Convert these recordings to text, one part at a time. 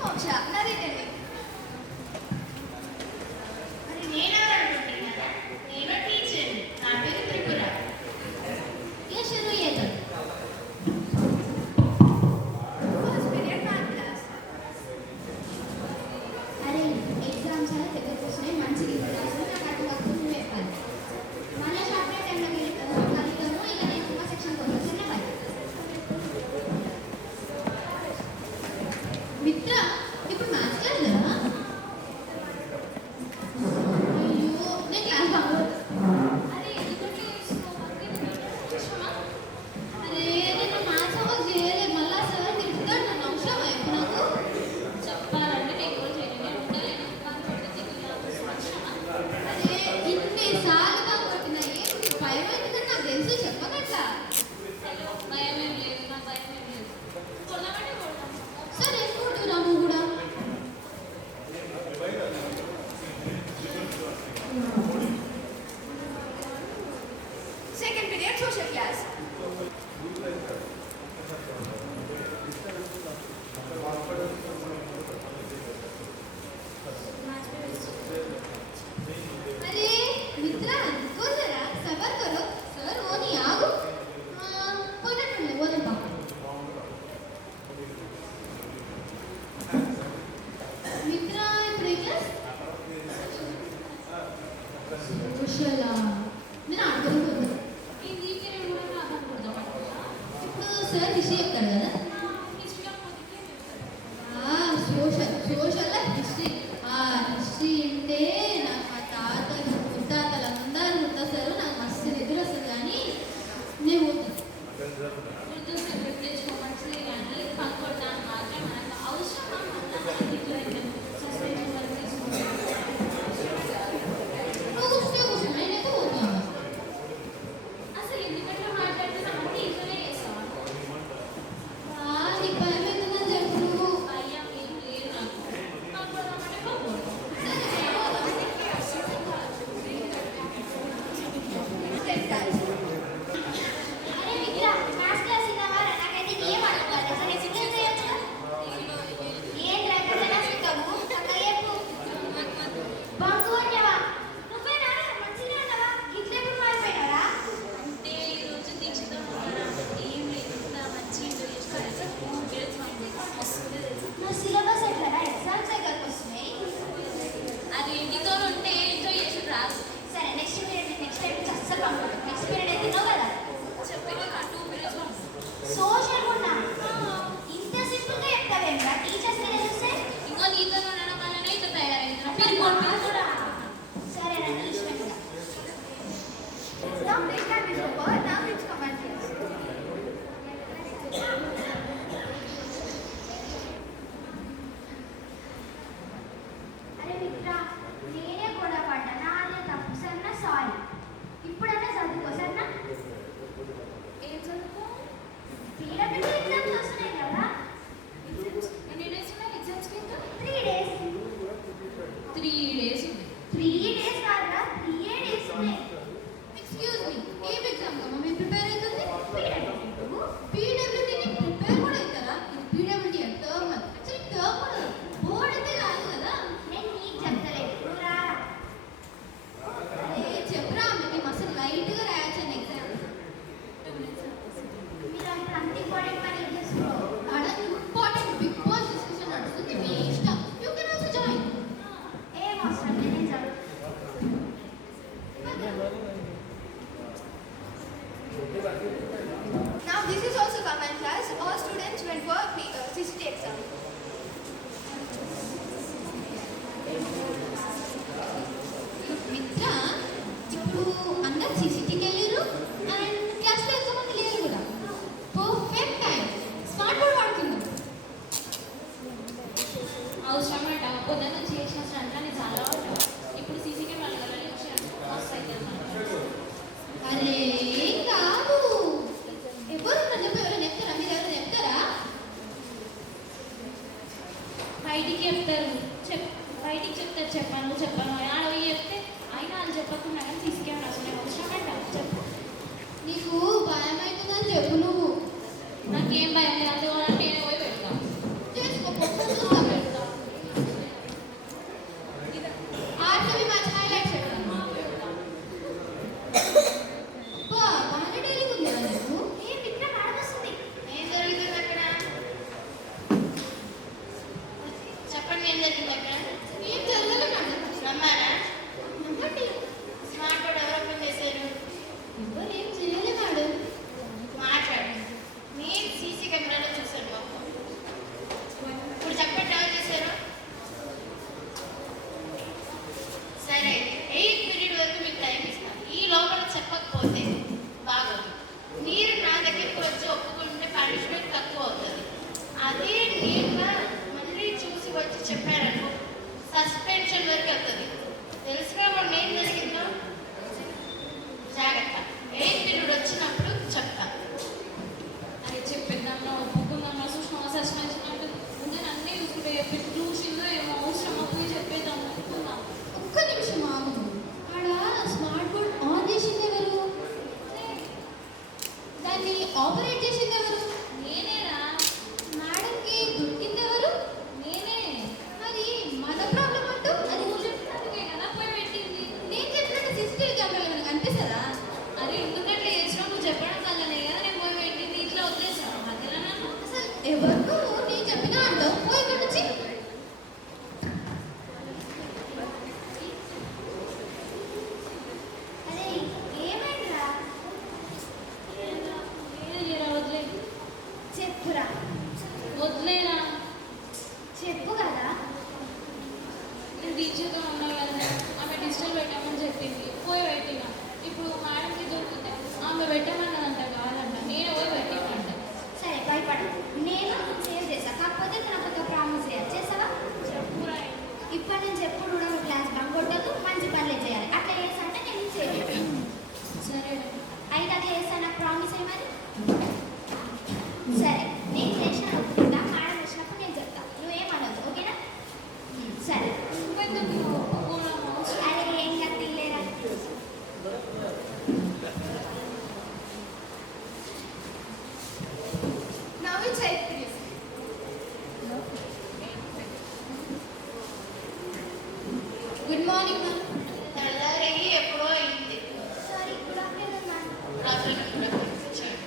మోక్ష నరేదండి. మరి నేనెవరనుకుంటున్నారా? నేను టీచర్. నా పేరు త్రిపుర. ये शुरू ये तो ఫస్ట్ పీరియడ్ మ్యాథ్ క్లాస్. अरे एग्जाम्स చాలా దగ్గరకు వస్తున్నాయి. మంచిగా రాసి నాకు అటు వరకు నువ్వు చెప్పాలి. మన చాప్టర్ టైంలో కలిగాము. ఇక నేను ఇంకో సెక్షన్కి వస్తాను. బాయ్ మిత్ర, ఇప్పుడు మ్యాథ్స్ క్లాస్ కదా? అయ్యో, నేను క్లాస్ బాగోదు. అరే ఎందుకంటే అరే నేను మ్యాథ్స్ హోంవర్క్ చేయలేదు. మళ్ళా సార్ తిరుగుతాడు. నన్ను అవసరమా ఇప్పుడు నాకు? చెప్పాలంటే నేను కూడా చేయలేదు. ఉండలేను. అరే ఇన్నిసార్లు బాగొట్టినా ఏంటి భయం ఎందుకంటే నాకు తెలుసు చెప్పగట్లా. భయం ఏం లేదు. నాకు భయం ఏం లేదు. కొడదామంటే కొడదాం. సరే కొట్టురా నువ్వు కూడా. Second period social class. अरे मित्रा रुको जरा सबर करो सर वो नहीं आगो कोई ना वो नहीं पापा मित्रा ब्रेकलेस కుషలా నేను అడగను. ఈ వీకెండ్ కూడా నాకు కొడదామంటున్నా. ఇప్పుడు సార్ హిస్టరీ చెప్తాడు కదా. హిస్టరీ అప్పటికే సోషల్ హిస్టరీ. హిస్టరీ అంటే నాకు మా తాతలు ముత్తాతలు అందరూ గుర్తొస్తారు. నాకు మస్తు నిద్ర వస్తుంది కానీ నేను గుర్తొస్తే తెచ్చుకోమని కానీ పక్కొడదాన్ని మాత్రం మనకు అవసరమా? సస్పెన్షన్ వరకు తీసుకుంటాను. నువ్వు కూర్చుంటే కూర్చున్నా నేనైతే పోతాను. అసలు ఎందుకంటే మాట్లాడుతున్నామంటే ఇంట్లోనే చేస్తావా? నీకు భయం ఎందుకని చెప్పు నువ్వు. భయం ఏం లేదు నాకు. పక్కొడదామంటే పక్కోడు. అరే మిత్ర మ్యాథ్స్ క్లాస్ ఇవ్వరా? నాకైతే ఏం అర్థం కాదు. అసలు ఎక్స్ప్లెయిన్ చేయొచ్చు. ఏం రకరకాల సిద్ధము చెప్పు. బంకు కొట్టావా? నువ్వేనా మంచిగా ఉన్నావా? ఇట్లా ఎప్పుడు మారిపోయినారా? అంటే ఈరోజు దీక్షితం ఉన్నారా? ఏం లేదు. ఇంత మంచి ఇంటర్వ్యూస్ కలిసి వస్తుంది తెలుసు. నా సిలబస్ ఎట్లా ఎగ్జామ్స్ దగ్గరకు వస్తున్నాయి. అది ఇంటితో ఉంటే ఎంజాయ్ చేసి రాదు. సరే నెక్స్ట్ పీరియడ్ అస్సలు పంపదు. నెక్స్ట్ పీరియడ్ అయితే తిన్నావు కదా. చెప్పిన 2 పీరియడ్స్ సోషల్ కూడా ఇంత సింపుల్గా చెప్తావేంట్రా? టీచర్స్ తెలిస్తే ఇంకా నీతో ఉండడం వల్లనే ఇట్లా తయారైంది. మీరు కొట్టుకుంటురా. సరే రండి ఇష్టం. Now break time is over. Now it's command class. అరే మిత్ర నేనే కూడా పడ్డా. నాదే తప్పు సన్నా సారీ. ఇప్పుడన్నా చదువుకో సన్నా. ఏం చదువుకో? పీడబ్ల్యూడీ ఎగ్జామ్స్ వస్తున్నాయి కదా. ఎగ్జామ్స్ ఎన్ని డేస్ ఉన్నాయి? ఎగ్జామ్స్ కింద 3 days. 3 days ఉంది. 3 days కాదురా 3 days ఉన్నాయి. ఎక్స్క్యూజ్ మీ, ఏం ఎగ్జామ్ కమ్మా మేము ప్రిపేర్ అవుతుంది? పీడబ్ల్యూడీని ప్రిపేర్ కూడా అవుతారా? ఇది పీడబ్ల్యూడీ టర్మ్. యాక్చువల్లీ టర్మ్ కూడా బోర్డ్ అయితే కాదు కదా. నేను నీకు చెప్తలేదు నువ్వు రా. అరే చెప్పరా మేము అసలు లైట్గా రాయొచ్చాను ఎగ్జామ్. మీరు అప్పుడు అంత ఇంపార్టెంట్ పని ఏం చేస్తున్నారు? అక్కడ ఇంపార్టెంట్ బిగ్ బాస్ డిస్కషన్ నడుస్తుంది. మీ ఇష్టం. You can also join. ఏం అవసరం నేనే చదువు. Now this is also command class. All students went for CCT exam. మిత్ర ఇప్పుడు అందరు సీసీటీకి వెళ్ళారు అండ్ క్లాస్లో ఎంతమంది లేరు కూడా. Perfect time. స్మార్ట్ బోర్డ్ వాడుకుందాం. అవసరమట పొద్దున్న చేసిన స్టంట్లని చాలా ఉంటావు. ఇప్పుడు సీసీ కెమెరాలు వెళ్ళాలి మస్తు అవుతుంది. అరే ఏం కాదు. ఎవరు చెప్పు. ఎవరైనా చెప్తారా? మీరు ఎవరైనా చెప్తారా? బయటికి చెప్తారు. బయటికి చెప్తారు. చెప్పను ఆడవి చెప్తే అయినా వాళ్ళు చెప్పకుండా కానీ సీసీ కెమెరా అసలు అవసరమట. చెప్పు. నీకు భయం అవుతుందని చెప్పు నువ్వు. నాకేం భయం లేదు. అంటే నేనే పోయి పెడతాను. చేసుకో. చూస్తా పెడతా. ఏం జరిగింది అక్కడ? ఏం జరగలేదు మేడం. నమ్మారా? నమ్మండి. స్మార్ట్ బోర్డ్ ఎవరు ఓపెన్ చేశారు? ఎవరు ఏం చేయలేదు మేడం. మాట్లాడు. నేను సీసీ కెమెరాలో చూశాను మొత్తం. ఇప్పుడు చెప్పండి ఎవరు చేశారు? సరే 8 పీరియడ్ వరకు మీకు టైం ఇస్తాను. ఈ లోపల చెప్పకపోతే బాగోదు. మీరు నా దగ్గరికి వచ్చి ఒప్పుకుంటే పనిష్మెంట్ తక్కువ అవుతుంది. అదే నేరుగా మళ్ళీ చూసి వచ్చి చెప్పారనుకో సస్పెన్షన్ వరకు వెళ్తుంది. తెలుసుగా మొన్న ఏం జరిగిందో? జాగ్రత్త. 8 పీరియడ్ వచ్చినప్పుడు చెప్తా. అరే చెప్పేద్దాం ఒప్పుకుందాం చూసిన సస్పెన్షన్ అంటే ఉంటే అన్నీ చూసుకుంటే చూసిందో ఏమో అవసరం పోయి చెప్పేద్దాం ఒప్పుకుందాం. ఒక్క నిమిషం ఆగు. ఆడ స్మార్ట్ బోర్డ్ ఆన్ చేసింది ఎవరు? దాన్ని ఆపరేట్ చేసింది ఎవరు? నేనేరా? మేడంకి దొరికింది ఎవరు? నేనే. మరి మన ప్రాబ్లం అంటూ అది అందుకే కదా పోయి పెట్టింది. నేను చెప్పినట్టు సీసీటీవీ కెమెరాలు ఏమైనా కనిపిస్తుందా? అరే ఎందుకంటే చేసినావు నువ్వు చెప్పడం వల్లనే కదా నేను పోయి పెట్టింది. ఇట్లా వదిలేసాను మధ్యలో నన్ను. అసలు ఎవరు నేను చెప్పినా అంటావు? పోయి ఇక్కడ నుంచి. అరే ఏమైందిరా? నేనే చేయరా వదిలే. చెప్పురా. వదిలేరా. చెప్పు కదా. నేను టీచర్గా ఉన్నా కదా ఆమె డిజిటల్ పెట్టామని చెప్పింది పోయి పెట్టిన. ఇప్పుడు మేడంకి దొరికితే ఆమె పెట్టమన్నదంట కాదంట నేనే పోయి పెట్టిమంట. సరే భయపడ. నేను సేవ్ చేసా. కాకపోతే నాకు ఒక ప్రామిస్ చేస్తావా? చెప్పురా. ఇప్పటి నుంచి ఎప్పుడు కూడా నువ్వు క్లాస్ బంక్ కొట్టదు, మంచి పనులే చేయాలి. అట్లా చేస్తానంటే నేను సేవ్ చేస్తాను. సరే అయితే అట్లా చేస్తాను. నాకు ప్రామిస్ ఏమని? సరే నేను చేసిన ఒప్పుకుంటా. మేడం వచ్చినప్పుడు నేను చెప్తా. నువ్వేమనొద్దు, ఓకేనా? సరే. నువ్వెందుకు ఒప్పుకోవడం అవసరం? అరే ఏం కత్తిలేరా. Now it's 8 please. Good morning, ma'am. తెల్లారి ఎప్పుడో అయింది. Sorry, good afternoon ma'am. రాత్రి కూడా కూర్చోండి.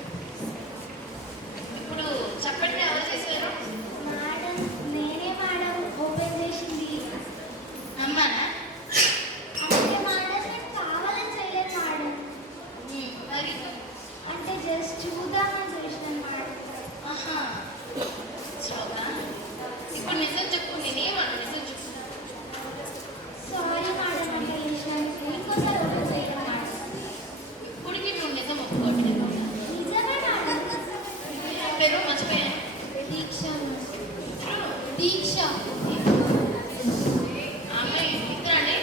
ఇప్పుడు చెప్పండి ఎవరు చేశారు? మేడం నేనే మేడం ఓపెన్ చేసింది. నమ్మానా? అంటే మేడం నేను కావాలని చేయలేదు మేడం. మరి అంటే జస్ట్ చూద్దామని చేసినాను మేడం. ఆహా చోగా ఇప్పుడు నిజం చెప్పు. నేనేమన్నా నిజం చెప్పు. సారీ మేడం అంటే చేసినాను. ఇంకోసారి ఓపెన్ చేయను మేడం. ఇప్పటికి నువ్వు నిజం ఒప్పుకోవట్లేదు. నిజమే మేడం. పేరు మర్చిపోయాను. దీక్ష. దీక్ష. అమ్మాయి ఇద్దరండి.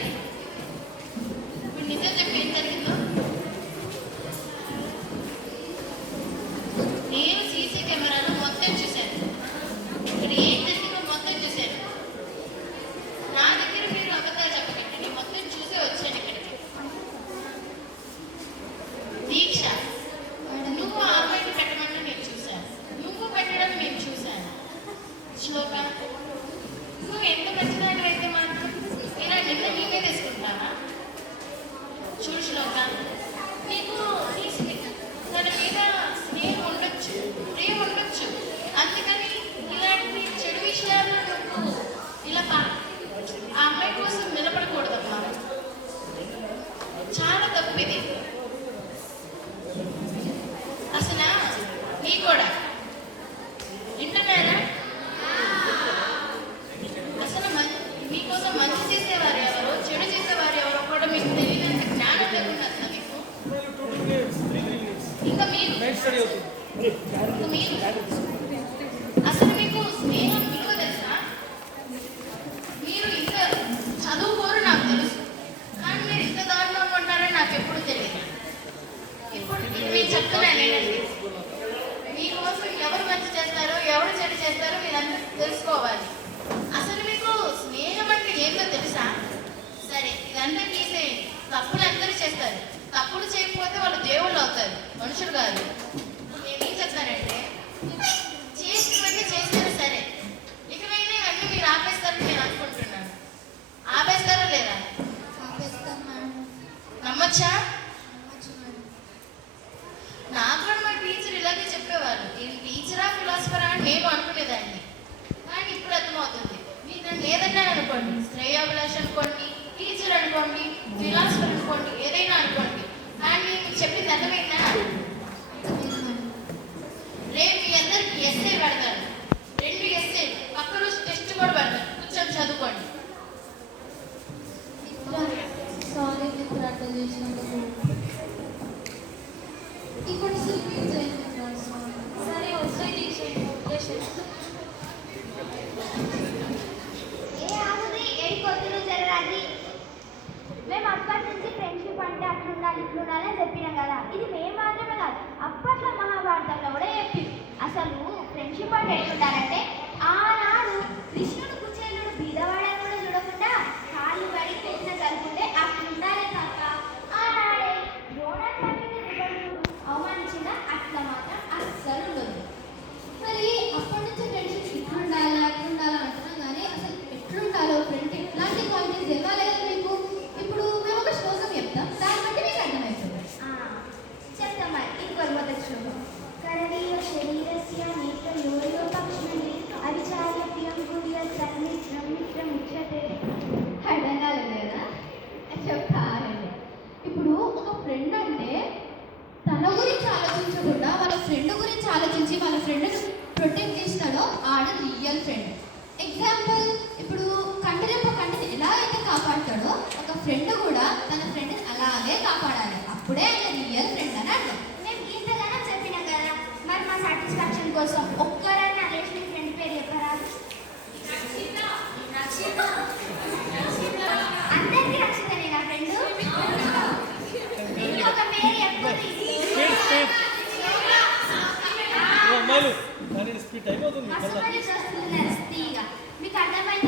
ఇప్పుడు నిజం చెప్పి ఏం జరిగిందో? నేను సీసీ కెమెరాలో మొత్తం చూశాను. ఇక్కడ ఏం జరిగిందో మొత్తం చూశాను. నా దగ్గర మీరు అబద్ధాలు చెప్పకండి. నేను మొత్తం చూసే వచ్చాను ఇక్కడికి. దీక్ష నువ్వు ఆ అమ్మాయిని పెట్టమని నేను చూశాను. నువ్వు పెట్టడం నేను చూశాను. శ్లోక నువ్వు ఎంత మంచిదాన్ని అయితే మాత్రం ఇలా నిన్న నీవే తీసుకుంటావా? చూడు శ్లోక, నీకు తన మీద స్నేహం ఉండొచ్చు, ప్రేమ ఉండొచ్చు. అందుకని ఇలాంటి చెడు విషయాల్లో నువ్వు ఇలా ఆ అమ్మాయి కోసం నిలబడకూడదమ్మా. చాలా తప్పు ఇది. అసలు నీ కూడా వింటున్నారా? అసలు మీకోసం మంచి చేసేవారు ఎవరో చెడు చేసేవారు ఎవరో కూడా మీకు తెలియనంత జ్ఞానం లేకుండా అసలు మీకు ఇంకా మీరు అసలు మీకు స్నేహం విలువ తెలుసా? మీరు ఇంత చదువుకోరు నాకు తెలుసు, కానీ మీరు ఇంత దారుణంగా ఉంటారని నాకు ఎప్పుడు తెలియదు. ఇప్పుడు మీరు చెప్తున్నానేనండి, మీకోసం ఎవరు మంచి చేస్తారో ఎవరు చెడు చేస్తారో మీరంతా తెలుసుకోవాలి. అసలు మీకు స్నేహం అంటే ఏంటో తెలుసా? సరే ఇదంతా తీసేయండి. తప్పులు అందరూ చేస్తారు. తప్పులు చేయకపోతే వాళ్ళు దేవుళ్ళు అవుతారు, మనుషులు కాదు. నేనేం చెప్తానంటే చేసినవన్నీ చేస్తారు. సరే ఇకనైనా ఇవన్నీ మీరు ఆపేస్తారని నేను అనుకుంటున్నాను. ఆపేస్తారా లేదా? ఆపేస్తాం మేడం. నమ్మచ్చా? నమ్మచ్చు మేడం. నాకు కూడా మా టీచర్ ఇలాగే చెప్పేవాళ్ళు. నేను టీచరా ఫిలాసఫరా అని నేను అనుకునేదాన్ని, కానీ ఇప్పుడు అర్థమవుతుంది. మీరు నన్ను ఏదన్నా శ్రేయోభిలాష్ అనుకోండి, టీచర్ అనుకోండి, ఫిలాసఫర్ అనుకోండి, ఏదైనా అనుకోండి. అండ్ మీకు చెప్పింది అర్థమైందా? రేపు మీ అందరికి ఎస్ఏ పెడతాను, 2 ఎస్ఏ, పక్క రోజు టెస్ట్ కూడా పెడతాను, కూర్చొని చదువుకోండి. సారీ మిత్ర, అట్లా చేసినందుకు. ఇప్పుడు రిపీట్ చేయండి. సరే వచ్చే టీచర్ ఏ ఆగుది ఏడికొద్దులు జరరాది. మేము అప్పటి నుంచి ఫ్రెండ్షిప్ అంటే అట్లుండాలి ఇట్లుండాలని చెప్పినాం కదా. ఇది మేము మాత్రమే కాదు, అప్పట్లో మహాభారతంలో కూడా చెప్పింది. అసలు ఫ్రెండ్షిప్ అంటే ఎట్లుండాలంటే ఆనాడు కృష్ణుడు కుచేలుడు బీదవాడని కూడా చూడకుండా కాళ్ళు బడి పెట్టిన కలుపుంటే అట్లుండాలి తప్ప ఆనాడే ద్రోణాచార్యుని అవమానించిన అట్లా మాత్రం అస్సలు ఉండదు. మరి అప్పటి నుంచి ఫ్రెండ్షిప్ ఇట్లుండాలి అట్లుండాలి అంటున్నాం కానీ అసలు ఎట్లుండాలో ఫ్రెండ్ ఎట్లాంటి క్వాలిటీస్ ఇవ్వలేదు మీకు. ఇప్పుడు మేము ఒక శ్లోకం చెప్తాం, దాన్ని బట్టి మీకు అర్థమవుతుంది. చెప్తాం మరి. ఇంకోటి మొదటి శ్లోకం. కరణీయ శరీరస్య నేత్రయోరో పక్ష్మణి అవిచార్య ప్రియం కుర్య సన్మిత్రం మిత్రం ఉచ్యతే. అర్థం కాలేదు కదా, చెప్తానండి. ఇప్పుడు ఒక ఫ్రెండ్ అంటే తన గురించి ఆలోచించకుండా వాళ్ళ ఫ్రెండ్ గురించి ఆలోచించి వాళ్ళ ఫ్రెండ్ని ప్రొటెక్ట్ చేస్తాడో ఆడు రియల్ ఫ్రెండ్. ఎగ్జాంపుల్, ఇప్పుడు కంటిని ఎలా అయితే కాపాడుతాడో ఒక ఫ్రెండ్ కూడా తన ఫ్రెండ్ని అలాగే కాపాడాలి, అప్పుడే ఆయన రియల్ ఫ్రెండ్ అని అర్థం. మేము ఇంతగానో చెప్పినాం కదా, మరి మా సాటిస్ఫాక్షన్ కోసం ఒక్కరైనా లేచి మీ ఫ్రెండ్ పేరు చెప్పరాదు. అందరికీ రక్షితనే నా ఫ్రెండ్. ఇంకొక పేరు చెప్పండి. అమ్మాయిలు కానీ స్పీడ్ అయిపోతుంది. మస్తు మంది చూస్తున్నారు స్త్రీగా. మీకు అర్థమైంది